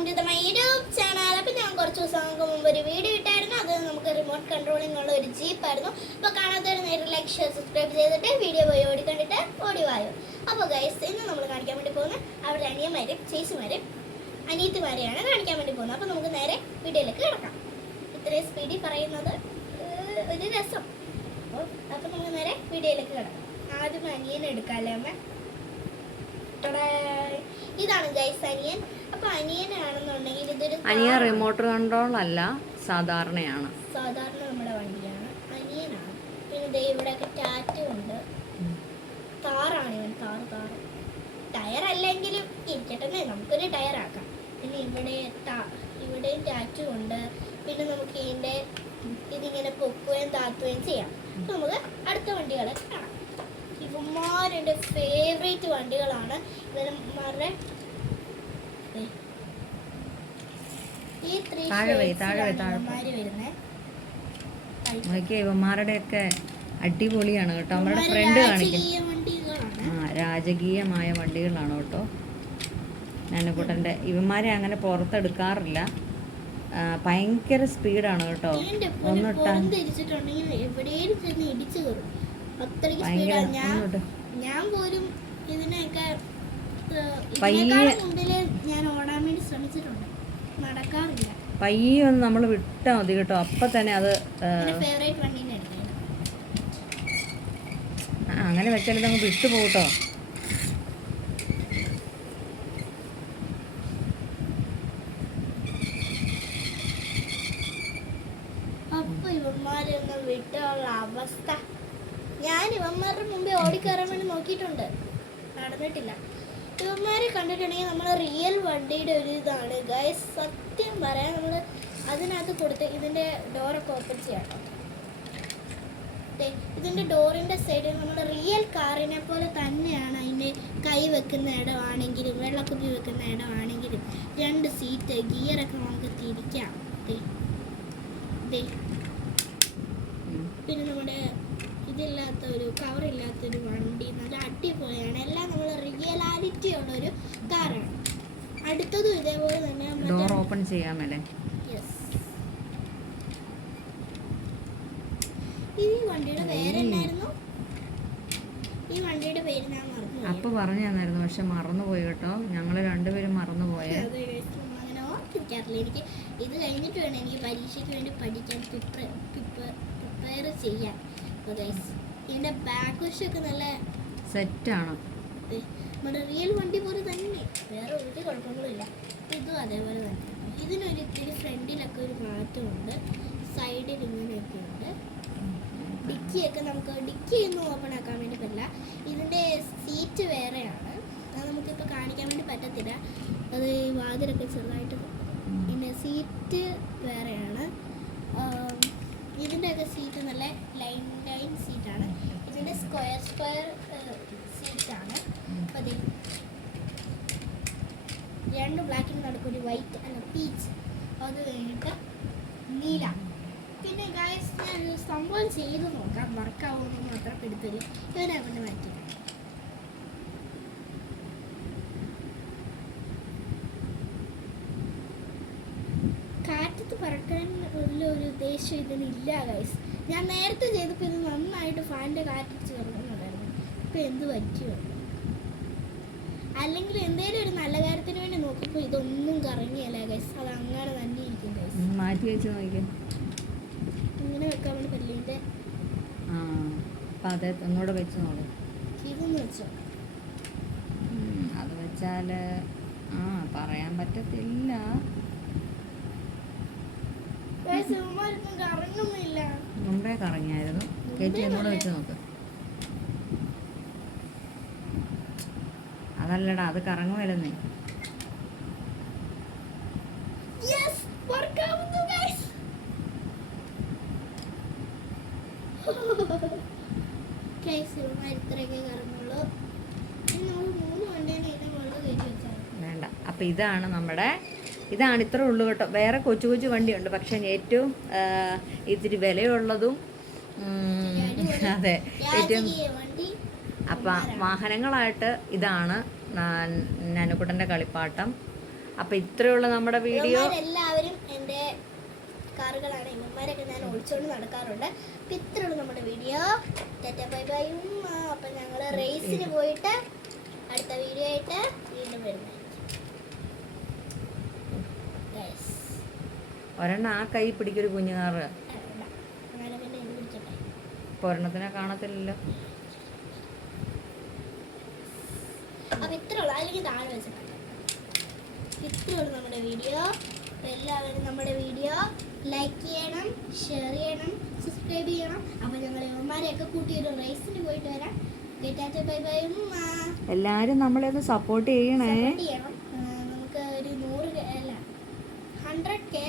Welcome to my YouTube channel. അപ്പോൾ ഞാൻ കുറച്ച് ദിവസങ്ങൾക്ക് മുമ്പ് ഒരു വീഡിയോ ഇട്ടായിരുന്നു. അത് നമുക്ക് റിമോട്ട് കൺട്രോളിംഗ് ഉള്ള ഒരു ജീപ്പായിരുന്നു. അപ്പോൾ കാണാത്തവർ നേരെ ലൈക്ക് ഷെയർ സബ്സ്ക്രൈബ് ചെയ്തിട്ട് വീഡിയോ പോയി ഓടിക്കണ്ടിട്ട് ഓടിവായോ. അപ്പോൾ ഗൈസ്, ഇന്ന് നമ്മൾ കാണിക്കാൻ വേണ്ടി പോകുന്നത് അവരുടെ അനിയന്മാരും ചേച്ചിമാരും അനിയത്തിമാരെയാണ് കാണിക്കാൻ വേണ്ടി പോകുന്നത്. അപ്പോൾ നമുക്ക് നേരെ വീഡിയോയിലേക്ക് കിടക്കാം. ഇത്രയും സ്പീഡിൽ പറയുന്നത് ഒരു രസം. അപ്പോൾ നമുക്ക് നേരെ വീഡിയോയിലേക്ക് കിടക്കാം. ആദ്യം അനിയൻ എടുക്കാമല്ലേ അമ്മ? ഇതാണ് ഗൈസ് അനിയൻ. അപ്പൊ അനിയനാണെന്നുണ്ടെങ്കിൽ ഇതൊരു അനിയൻ റിമോട്ട് കൺട്രോൾ അല്ല, സാധാരണയാണ്. സാധാരണ നമ്മുടെ വണ്ടിയാണ്, അനിയനാണ്. പിന്നെ ദേ ഇവിടെയൊക്കെ ടാറ്റു ഉണ്ട്. താറാണ് ഇവൻ, താറ്. ടയർ അല്ലെങ്കിലും ഇരിക്കട്ടെ, നമുക്കൊരു ടയർ ആക്കാം. പിന്നെ ഇവിടെയും ടാറ്റു ഉണ്ട്. പിന്നെ നമുക്ക് ഇതിങ്ങനെ പൊക്കുകയും താത്തുകയും ചെയ്യാം. അപ്പൊ നമുക്ക് അടുത്ത വണ്ടികളെ കാണാം. ഇവന്മാരുടെ ഫേവറേറ്റ് വണ്ടികളാണ്. ഇവന്മാരുടെ ഈ ഇവന്മാരുടെ ഒക്കെ അടിപൊളിയാണ് കേട്ടോ. നമ്മുടെ ഫ്രണ്ട് കാണിക്കും. രാജകീയമായ വണ്ടികളാണ് കേട്ടോ നനക്കുട്ടൻ്റെ. ഇവന്മാരെ അങ്ങനെ പുറത്തെടുക്കാറില്ല, ഭയങ്കര സ്പീഡാണ് കേട്ടോ. ഞാൻ പോലും ഇതിനെയൊക്കെ ഞാൻ ഓടാൻ വേണ്ടി ശ്രമിച്ചിട്ടുണ്ട്, നടക്കാറില്ല. പയ്യെ ഒന്ന് നമ്മൾ വിട്ടാൽ മതി കേട്ടോ, അപ്പൊ തന്നെ അത് അങ്ങനെ വെച്ചാൽ ഇതങ്ങ് വിട്ടു പോകട്ടോ. അപ്പൊ ഇവന്മാരൊന്നും വിട്ടുള്ള അവസ്ഥ. ഞാൻ ഇവന്മാരുടെ മുമ്പേ ഓടിക്കയറാൻ വേണ്ടി നോക്കിയിട്ടുണ്ട്, നടന്നിട്ടില്ല. ഇവന്മാരെ കണ്ടിട്ടുണ്ടെങ്കിൽ നമ്മൾ റിയൽ വണ്ടിയുടെ ഒരു ഇതാണ് ഗൈസ്. സത്യം പറയാൻ നമ്മൾ അതിനകത്ത് കൊടുത്ത് ഇതിൻ്റെ ഡോറൊക്കെ ഓപ്പൺ ചെയ്യാം. ഇതിൻ്റെ ഡോറിൻ്റെ സൈഡിൽ നമ്മൾ റിയൽ കാറിനെ പോലെ തന്നെയാണ്. അതിൻ്റെ കൈ വെക്കുന്ന ഇടമാണെങ്കിലും വെള്ളക്കുപ്പി വെക്കുന്ന ഇടമാണെങ്കിലും 2 സീറ്റ്, ഗിയറൊക്കെ നമുക്ക് തിരിക്കാം. പിന്നെ നമ്മുടെ ഇതില്ലാത്ത ഒരു കവറില്ലാത്തൊരു വണ്ടി, നല്ല അടിപൊളിയാണ്. എല്ലാം നമ്മൾ റിയലാലിറ്റി ഉള്ളൊരു കാറാണ്. അടുത്തതും ഇതേപോലെ തന്നെ ഡോർ ഓപ്പൺ ചെയ്യാമല്ലേ. ഈ വണ്ടിയുടെ പേരെന്നായിരുന്നു? ഈ വണ്ടിയുടെ പേര് ഞാൻ മറന്നു. അപ്പൊ പറഞ്ഞു തന്നായിരുന്നു, പക്ഷെ മറന്നുപോയി കേട്ടോ. ഞങ്ങള് രണ്ടുപേരും മറന്നുപോയെ. അങ്ങനെ ഓർത്തിരിക്കാറില്ല. എനിക്ക് ഇത് കഴിഞ്ഞിട്ട് വേണം എനിക്ക് പരീക്ഷയ്ക്ക് വേണ്ടി പഠിക്കാൻ പ്രിപ്പയർ ചെയ്യാൻ. ഇതിന്റെ ബാക്ക് വശമൊക്കെ നല്ല സെറ്റാണ്. നമ്മുടെ റിയൽ വണ്ടി പോലെ തന്നെ, വേറെ ഒരു കുഴപ്പങ്ങളുമില്ല. ഇതും അതേപോലെ തന്നെ. ഇതിനൊരു ഇത്തിരി ഫ്രണ്ടിലൊക്കെ ഒരു മാറ്റമുണ്ട്, സൈഡിൽ ഇങ്ങനെയൊക്കെ ഉണ്ട്. ഡിക്കിയൊക്കെ നമുക്ക് ഡിക്കിയൊന്നും ഓപ്പൺ ആക്കാൻ വേണ്ടി പറ്റില്ല. ഇതിൻ്റെ സീറ്റ് വേറെയാണ്, അത് നമുക്കിപ്പോൾ കാണിക്കാൻ വേണ്ടി പറ്റത്തില്ല. അത് വാതിലൊക്കെ ചെറുതായിട്ട്. പിന്നെ സീറ്റ് വേറെയാണ്. ഇതിൻ്റെയൊക്കെ സീറ്റ് നല്ല ലൈൻ സീറ്റാണ്. ഇതിൻ്റെ സ്ക്വയർ സീറ്റാണ്. അപ്പോൾ 2 ബ്ലാക്കിന് നടക്കൊരു വൈറ്റ് അല്ല പീച്ച്, അത് കഴിഞ്ഞിട്ട് നീല. പിന്നെ ഗൈസ് ഞാൻ സംഭവം ചെയ്ത് നോക്കാം, വർക്കാവുമെന്ന് മാത്രം എടുത്തില്ല. ഇവനെ കൊണ്ട് മാറ്റി. കാറ്റത്ത് പറക്കാൻ ഒരു ഉദ്ദേശം ഇതിനില്ല ഗൈസ്. ഞാൻ നേരത്തെ ചെയ്തപ്പോൾ ഇത് നന്നായിട്ട് ഫാനിൻ്റെ കാറ്റടിച്ച് കിടക്കുന്നുണ്ടായിരുന്നു. ഇപ്പം എന്ത് പറ്റിയോ, അല്ലെങ്കിൽ എന്തെങ്കിലും ഒരു നല്ല കാര്യത്തിന് വേണ്ടി നോക്കുമ്പോൾ ഇതൊന്നും കറങ്ങിയല്ല ഗൈസ്. അത് അങ്ങനെ തന്നെ ഇരിക്കും ഗൈസ്. മാറ്റി വെച്ച് നോക്കിയാൽ ഇങ്ങനെ വെക്കാൻ വേണ്ടി പല്ലിൻ്റെ അതെ ഒന്നുകൂടെ വെച്ച് നോക്കും. ഇതൊന്ന് വെച്ചോ. അത് വെച്ചാൽ പറയാൻ പറ്റത്തില്ല. മുമ്പേ കറങ്ങിയായിരുന്നു. കയറ്റി ഒന്നുകൂടെ വെച്ച് നോക്ക്. അതല്ലടാ, അത് കറങ്ങുമല്ലെന്നേ. വേണ്ട. അപ്പം ഇതാണ് ഇത്ര ഉള്ളു കേട്ടോ. വേറെ കൊച്ചു കൊച്ചു വണ്ടിയുണ്ട്, പക്ഷെ ഏറ്റവും ഇത്തിരി വിലയുള്ളതും അതെ ഏറ്റവും അപ്പം വാഹനങ്ങളായിട്ട് ഇതാണ് നനുക്കുട്ടൻ്റെ കളിപ്പാട്ടം. അപ്പം ഇത്രയുള്ള നമ്മുടെ വീഡിയോ. എല്ലാവരും എൻ്റെ കാറുകളാണ്, ഇമ്മമാരൊക്കെ ഞാൻ ഓടിച്ചുകൊണ്ട് നടക്കാറുണ്ട്. അപ്പം ഇത്രയുള്ള നമ്മുടെ വീഡിയോ. Tata bye bye. അപ്പം ഞങ്ങൾ റേസിന് പോയിട്ട് അടുത്ത വീഡിയോ ആയിട്ട് വീണ്ടും വരുന്നത്. ഒരെണ്ണം ആ കൈ പിടിക്കൊരു കുഞ്ഞു കാറ്. അങ്ങനെ പിന്നെ ഇത് പിടിച്ചോട്ടെ. ഇപ്പോൾ ഒരെണ്ണത്തിനെ കാണത്തില്ലല്ലോ. അപ്പം ഇത്രയുള്ള, അല്ലെങ്കിൽ താഴെ വെച്ചിട്ടുണ്ട്. ഇത്രയുള്ളൂ നമ്മുടെ വീഡിയോ. അപ്പം എല്ലാവരും നമ്മുടെ വീഡിയോ ലൈക്ക് ചെയ്യണം, ഷെയർ ചെയ്യണം, സബ്സ്ക്രൈബ് ചെയ്യണം. അപ്പം ഞങ്ങൾ ഇവന്മാരെയൊക്കെ കൂട്ടി ഒരു റേസിന് പോയിട്ട് വരാം. Tata bye bye. എല്ലാവരും നമ്മളെ ഒന്ന് സപ്പോർട്ട് ചെയ്യണേ. ചെയ്യണം.